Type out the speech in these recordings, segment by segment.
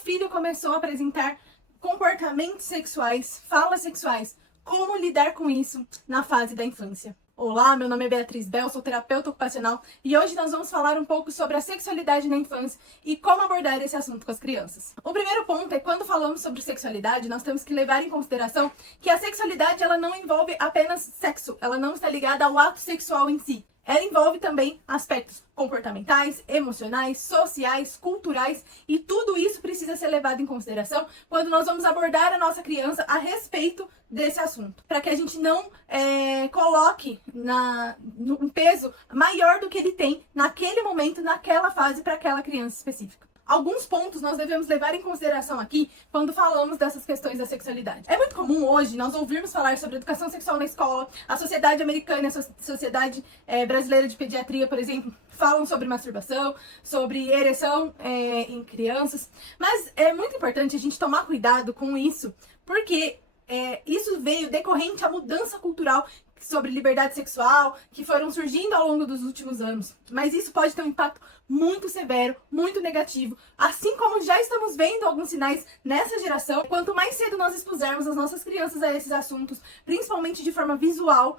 filho começou a apresentar comportamentos sexuais, falas sexuais, como lidar com isso na fase da infância. Olá, meu nome é Beatriz Bel, sou terapeuta ocupacional e hoje nós vamos falar um pouco sobre a sexualidade na infância e como abordar esse assunto com as crianças. O primeiro ponto é quando falamos sobre sexualidade, nós temos que levar em consideração que a sexualidade ela não envolve apenas sexo, ela não está ligada ao ato sexual em si. Ela envolve também aspectos comportamentais, emocionais, sociais, culturais e tudo isso precisa ser levado em consideração quando nós vamos abordar a nossa criança a respeito desse assunto. Para que a gente não coloque um peso maior do que ele tem naquele momento, naquela fase, para aquela criança específica. Alguns pontos nós devemos levar em consideração aqui quando falamos dessas questões da sexualidade. É muito comum hoje nós ouvirmos falar sobre educação sexual na escola. A Sociedade Americana e a Sociedade Brasileira de Pediatria, por exemplo, falam sobre masturbação, sobre ereção em crianças. Mas é muito importante a gente tomar cuidado com isso, porque isso veio decorrente à mudança cultural sobre liberdade sexual, que foram surgindo ao longo dos últimos anos. Mas isso pode ter um impacto muito severo, muito negativo. Assim como já estamos vendo alguns sinais nessa geração, quanto mais cedo nós expusermos as nossas crianças a esses assuntos, principalmente de forma visual,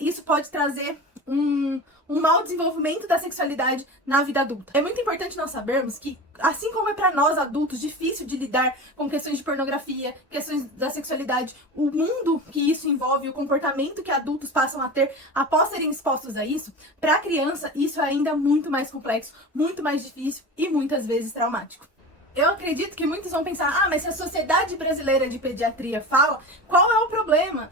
isso pode trazer um mau desenvolvimento da sexualidade na vida adulta. É muito importante nós sabermos que, assim como é para nós adultos difícil de lidar com questões de pornografia, questões da sexualidade, o mundo que isso envolve, o comportamento que adultos passam a ter após serem expostos a isso, para a criança isso é ainda muito mais complexo, muito mais difícil e muitas vezes traumático. Eu acredito que muitos vão pensar, mas se a Sociedade Brasileira de Pediatria fala, qual é o problema?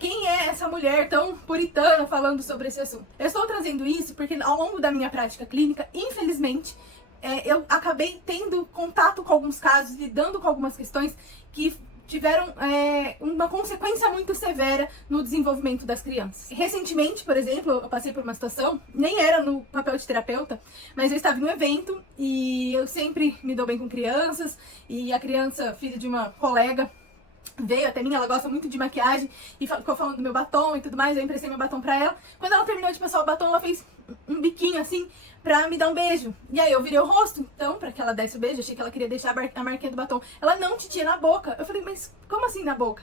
Quem é essa mulher tão puritana falando sobre esse assunto? Eu estou trazendo isso porque ao longo da minha prática clínica, infelizmente, eu acabei tendo contato com alguns casos, lidando com algumas questões que tiveram uma consequência muito severa no desenvolvimento das crianças. Recentemente, por exemplo, eu passei por uma situação, nem era no papel de terapeuta, mas eu estava em um evento e eu sempre me dou bem com crianças, e a criança, filha de uma colega, veio até mim, ela gosta muito de maquiagem e ficou falando do meu batom e tudo mais, eu emprestei meu batom pra ela. Quando ela terminou de passar o batom, ela fez um biquinho assim pra me dar um beijo. E aí eu virei o rosto, então, pra que ela desse o beijo, achei que ela queria deixar a marquinha do batom. Ela não titia na boca. Eu falei, mas como assim na boca?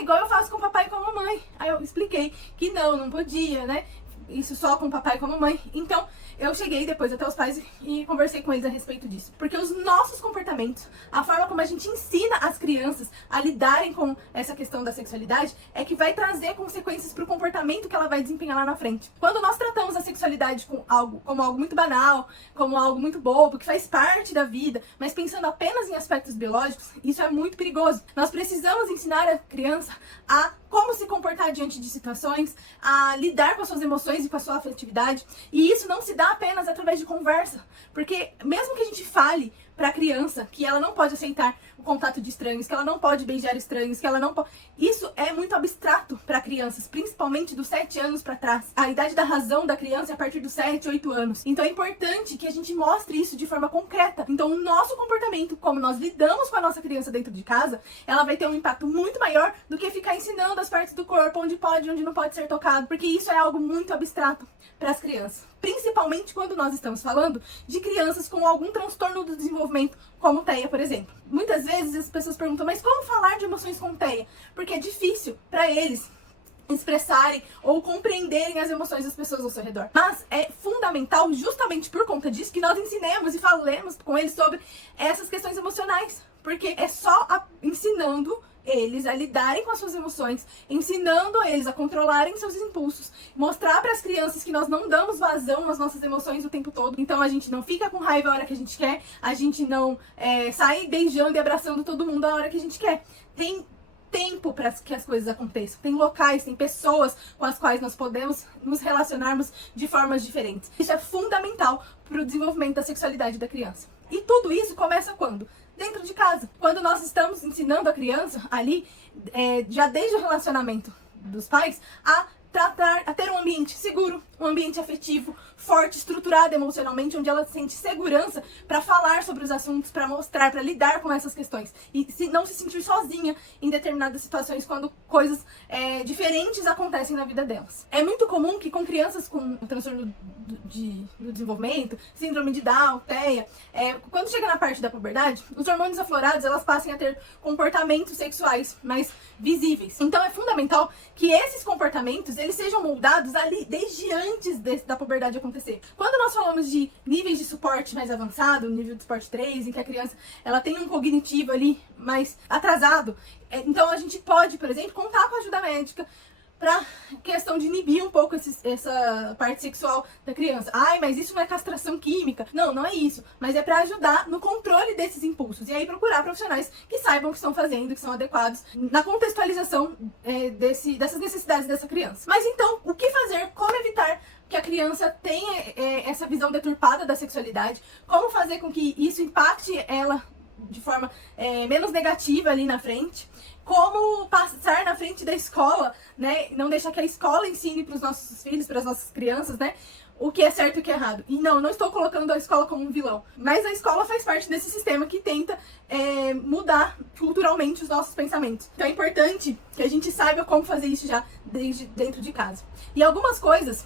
Igual eu faço com o papai e com a mamãe. Aí eu expliquei que não podia, né? Isso só com o papai e com a mamãe. Então, eu cheguei depois até os pais e conversei com eles a respeito disso. Porque os nossos comportamentos, a forma como a gente ensina as crianças a lidarem com essa questão da sexualidade, é que vai trazer consequências para o comportamento que ela vai desempenhar lá na frente. Quando nós tratamos a sexualidade como algo muito banal, como algo muito bobo, que faz parte da vida, mas pensando apenas em aspectos biológicos, isso é muito perigoso. Nós precisamos ensinar a criança a como se comportar diante de situações, a lidar com as suas emoções e com a sua afetividade. E isso não se dá apenas através de conversa. Porque mesmo que a gente fale para a criança que ela não pode aceitar o contato de estranhos, que ela não pode beijar estranhos, que ela não pode... Isso é muito abstrato para crianças, principalmente dos 7 anos para trás. A idade da razão da criança é a partir dos 7, 8 anos. Então é importante que a gente mostre isso de forma concreta. Então o nosso comportamento, como nós lidamos com a nossa criança dentro de casa, ela vai ter um impacto muito maior do que ficar ensinando as partes do corpo, onde pode e onde não pode ser tocado. Porque isso é algo muito abstrato para as crianças. Principalmente quando nós estamos falando de crianças com algum transtorno do desenvolvimento, como TEA, por exemplo. Muitas vezes as pessoas perguntam, mas como falar de emoções com TEA? Porque é difícil para eles expressarem ou compreenderem as emoções das pessoas ao seu redor. Mas é fundamental, justamente por conta disso, que nós ensinemos e falemos com eles sobre essas questões emocionais. Porque é só ensinando eles a lidarem com as suas emoções, ensinando eles a controlarem seus impulsos, mostrar para as crianças que nós não damos vazão às nossas emoções o tempo todo. Então a gente não fica com raiva a hora que a gente quer, a gente não sai beijando e abraçando todo mundo a hora que a gente quer. Tem tempo para que as coisas aconteçam, tem locais, tem pessoas com as quais nós podemos nos relacionarmos de formas diferentes. Isso é fundamental para o desenvolvimento da sexualidade da criança. E tudo isso começa quando? Dentro de casa. Quando nós estamos ensinando a criança ali, já desde o relacionamento dos pais, a ter um ambiente seguro, um ambiente afetivo forte, estruturado emocionalmente, onde ela sente segurança para falar sobre os assuntos, para mostrar, para lidar com essas questões e não se sentir sozinha em determinadas situações quando coisas diferentes acontecem na vida delas. É muito comum que com crianças com transtorno do desenvolvimento, síndrome de Down, TEA, quando chega na parte da puberdade, os hormônios aflorados elas passem a ter comportamentos sexuais mais visíveis. Então é fundamental que esses comportamentos eles sejam moldados ali desde antes da puberdade acontecer. Quando nós falamos de níveis de suporte mais avançado, nível de suporte 3, em que a criança ela tem um cognitivo ali mais atrasado, então a gente pode, por exemplo, contar com a ajuda médica para questão de inibir um pouco essa parte sexual da criança. Ai, mas isso não é castração química. Não, não é isso. Mas é para ajudar no controle desses impulsos. E aí procurar profissionais que saibam o que estão fazendo, que são adequados na contextualização dessas necessidades dessa criança. Mas então, o que fazer? Como evitar que a criança tenha essa visão deturpada da sexualidade? Como fazer com que isso impacte ela de forma menos negativa ali na frente? Como passar na frente da escola, né? Não deixar que a escola ensine para os nossos filhos, para as nossas crianças, né? O que é certo e o que é errado. E não estou colocando a escola como um vilão. Mas a escola faz parte desse sistema que tenta mudar culturalmente os nossos pensamentos. Então é importante que a gente saiba como fazer isso já desde dentro de casa. E algumas coisas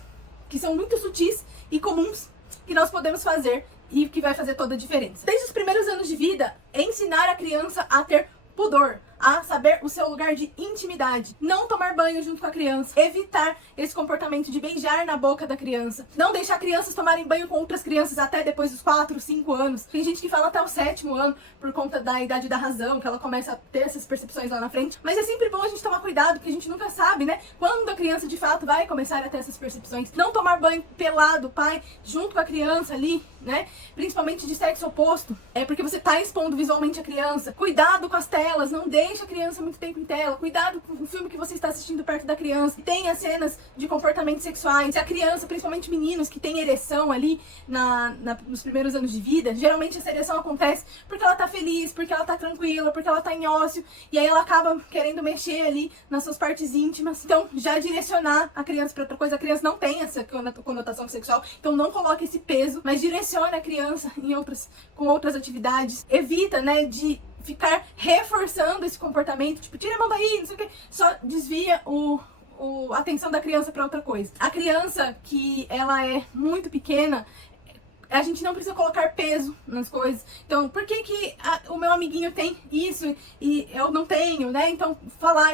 que são muito sutis e comuns que nós podemos fazer e que vai fazer toda a diferença. Desde os primeiros anos de vida, ensinar a criança a ter pudor, a saber o seu lugar de intimidade, não tomar banho junto com a criança, evitar esse comportamento de beijar na boca da criança, não deixar crianças tomarem banho com outras crianças até depois dos 4, 5 anos. Tem gente que fala até o 7º ano por conta da idade da razão, que ela começa a ter essas percepções lá na frente, mas é sempre bom a gente tomar cuidado, porque a gente nunca sabe, né, quando a criança de fato vai começar a ter essas percepções. Não tomar banho pelado, pai, junto com a criança ali, né, principalmente de sexo oposto, porque você tá expondo visualmente a criança. Cuidado com as telas, não deixe a criança muito tempo em tela. Cuidado com o filme que você está assistindo perto da criança. Tenha cenas de comportamentos sexuais. Se a criança, principalmente meninos que têm ereção ali nos primeiros anos de vida, geralmente essa ereção acontece porque ela tá feliz, porque ela tá tranquila, porque ela tá em ócio, e aí ela acaba querendo mexer ali nas suas partes íntimas. Então, já direcionar a criança para outra coisa. A criança não tem essa conotação sexual, então não coloque esse peso, mas direcione a criança com outras atividades. Evita, né, de ficar reforçando esse comportamento, tipo, tira a mão daí, não sei o que, só desvia a atenção da criança para outra coisa. A criança que ela é muito pequena, a gente não precisa colocar peso nas coisas. Então, por que o meu amiguinho tem isso e eu não tenho, né? Então,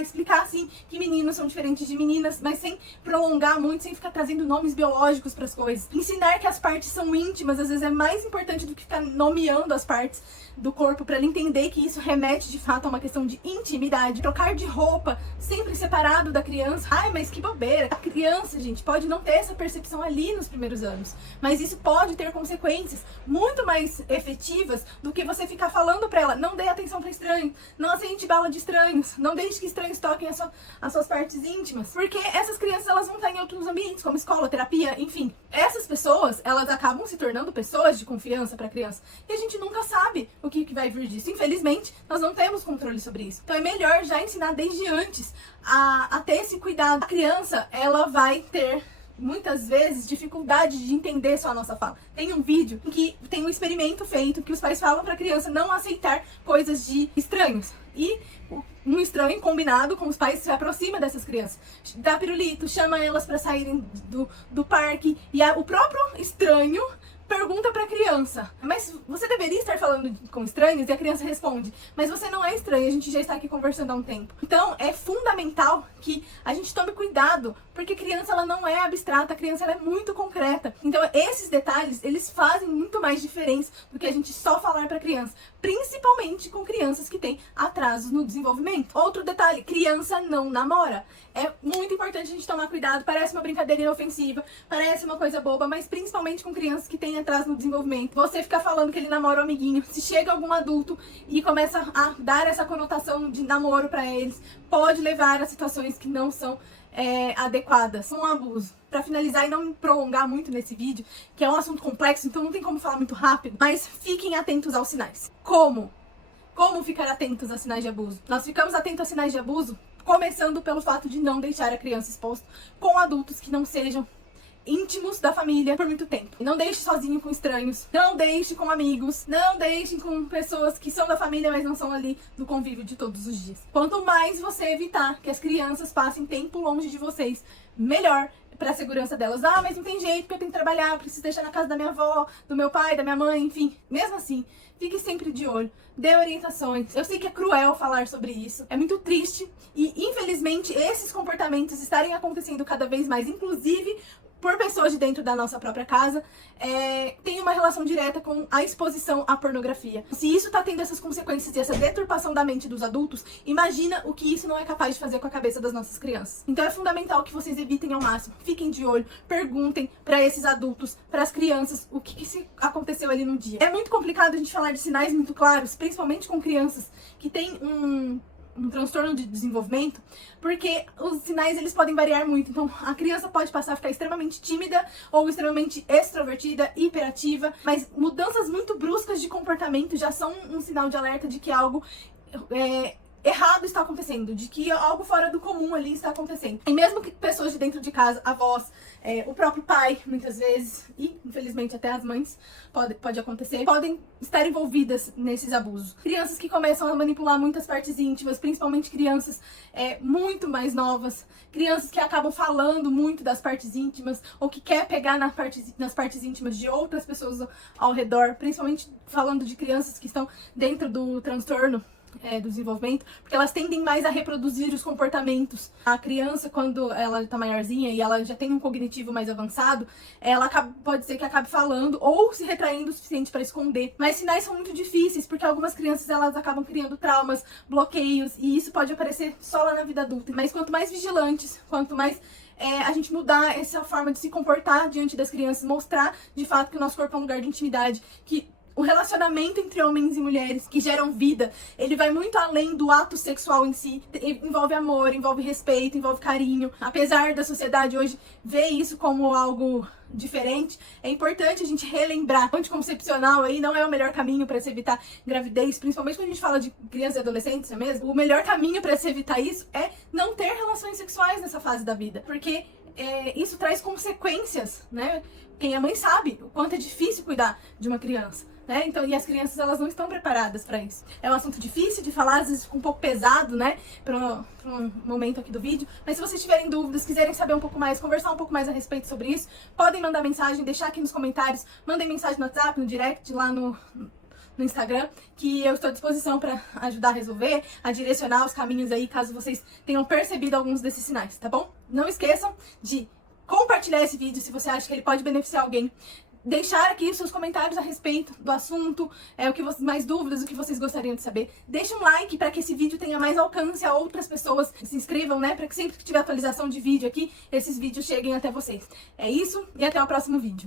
explicar assim que meninos são diferentes de meninas, mas sem prolongar muito, sem ficar trazendo nomes biológicos para as coisas. Ensinar que as partes são íntimas, às vezes é mais importante do que ficar nomeando as partes do corpo, para ele entender que isso remete de fato a uma questão de intimidade. Trocar de roupa sempre separado da criança. Ai, mas que bobeira. A criança, gente, pode não ter essa percepção ali nos primeiros anos, mas isso pode ter consequências muito mais efetivas do que você ficar falando pra ela: não dê atenção pra estranhos, não acende bala de estranhos, não deixe que estranhos toquem as suas partes íntimas. Porque essas crianças, elas vão estar em outros ambientes, como escola, terapia, enfim. Essas pessoas, elas acabam se tornando pessoas de confiança pra criança. E a gente nunca sabe o que vai vir disso. Infelizmente, nós não temos controle sobre isso. Então é melhor já ensinar desde antes a ter esse cuidado. A criança, ela vai ter muitas vezes dificuldade de entender só a nossa fala. Tem um vídeo em que tem um experimento feito que os pais falam para a criança não aceitar coisas de estranhos. E um estranho combinado com os pais se aproxima dessas crianças, dá pirulito, chama elas para saírem do parque, e o próprio estranho pergunta pra criança: mas você deveria estar falando com estranhos? E a criança responde: mas você não é estranho, a gente já está aqui conversando há um tempo. Então é fundamental que a gente tome cuidado, porque a criança, ela não é abstrata, a criança, ela é muito concreta. Então esses detalhes, eles fazem muito mais diferença do que a gente só falar pra criança, principalmente com crianças que têm atrasos no desenvolvimento. Outro detalhe: criança não namora. É muito importante a gente tomar cuidado. Parece uma brincadeira inofensiva, parece uma coisa boba, mas principalmente com crianças que têm atraso no desenvolvimento. Você ficar falando que ele namora o amiguinho, se chega algum adulto e começa a dar essa conotação de namoro pra eles, pode levar a situações que não são adequadas, um abuso. Pra finalizar e não me prolongar muito nesse vídeo, que é um assunto complexo, então não tem como falar muito rápido, mas fiquem atentos aos sinais. Como ficar atentos a sinais de abuso? Nós ficamos atentos a sinais de abuso começando pelo fato de não deixar a criança exposta com adultos que não sejam íntimos da família por muito tempo. Não deixe sozinho com estranhos, não deixe com amigos, não deixe com pessoas que são da família, mas não são ali do convívio de todos os dias. Quanto mais você evitar que as crianças passem tempo longe de vocês, melhor para a segurança delas. Ah, mas não tem jeito, porque eu tenho que trabalhar, eu preciso deixar na casa da minha avó, do meu pai, da minha mãe, enfim. Mesmo assim, fique sempre de olho, dê orientações. Eu sei que é cruel falar sobre isso, é muito triste e, infelizmente, esses comportamentos estarem acontecendo cada vez mais, inclusive por pessoas de dentro da nossa própria casa, tem uma relação direta com a exposição à pornografia. Se isso tá tendo essas consequências e essa deturpação da mente dos adultos, imagina o que isso não é capaz de fazer com a cabeça das nossas crianças. Então é fundamental que vocês evitem ao máximo, fiquem de olho, perguntem para esses adultos, para as crianças, o que aconteceu ali no dia. É muito complicado a gente falar de sinais muito claros, principalmente com crianças que têm um transtorno de desenvolvimento, porque os sinais eles podem variar muito. Então a criança pode passar a ficar extremamente tímida ou extremamente extrovertida, hiperativa, mas mudanças muito bruscas de comportamento já são um sinal de alerta de que algo errado está acontecendo, de que algo fora do comum ali está acontecendo. E mesmo que pessoas de dentro de casa, avós, o próprio pai, muitas vezes, e infelizmente até as mães, pode acontecer, podem estar envolvidas nesses abusos. Crianças que começam a manipular muitas partes íntimas, principalmente crianças muito mais novas, crianças que acabam falando muito das partes íntimas, ou que quer pegar nas partes íntimas de outras pessoas ao redor, principalmente falando de crianças que estão dentro do transtorno do desenvolvimento, porque elas tendem mais a reproduzir os comportamentos. A criança, quando ela tá maiorzinha e ela já tem um cognitivo mais avançado, ela pode ser que acabe falando ou se retraindo o suficiente para esconder. Mas sinais são muito difíceis, porque algumas crianças elas acabam criando traumas, bloqueios, e isso pode aparecer só lá na vida adulta. Mas quanto mais vigilantes, quanto mais a gente mudar essa forma de se comportar diante das crianças, mostrar de fato que o nosso corpo é um lugar de intimidade, que o relacionamento entre homens e mulheres que geram vida, ele vai muito além do ato sexual em si. Envolve amor, envolve respeito, envolve carinho. Apesar da sociedade hoje ver isso como algo diferente, é importante a gente relembrar. O anticoncepcional aí não é o melhor caminho para se evitar gravidez, principalmente quando a gente fala de crianças e adolescentes, não é mesmo? O melhor caminho para se evitar isso é não ter relações sexuais nessa fase da vida, porque isso traz consequências, né? Quem é mãe sabe o quanto é difícil cuidar de uma criança. Então, e as crianças elas não estão preparadas para isso. É um assunto difícil de falar, às vezes fica um pouco pesado, né, para um momento aqui do vídeo. Mas se vocês tiverem dúvidas, quiserem saber um pouco mais, conversar um pouco mais a respeito sobre isso, podem mandar mensagem, deixar aqui nos comentários, mandem mensagem no WhatsApp, no direct, lá no Instagram, que eu estou à disposição para ajudar a resolver, a direcionar os caminhos aí, caso vocês tenham percebido alguns desses sinais, tá bom? Não esqueçam de compartilhar esse vídeo se você acha que ele pode beneficiar alguém. Deixar aqui os seus comentários a respeito do assunto, o que mais dúvidas, o que vocês gostariam de saber. Deixe um like para que esse vídeo tenha mais alcance a outras pessoas. Se inscrevam, né, para que sempre que tiver atualização de vídeo aqui, esses vídeos cheguem até vocês. É isso e até o próximo vídeo.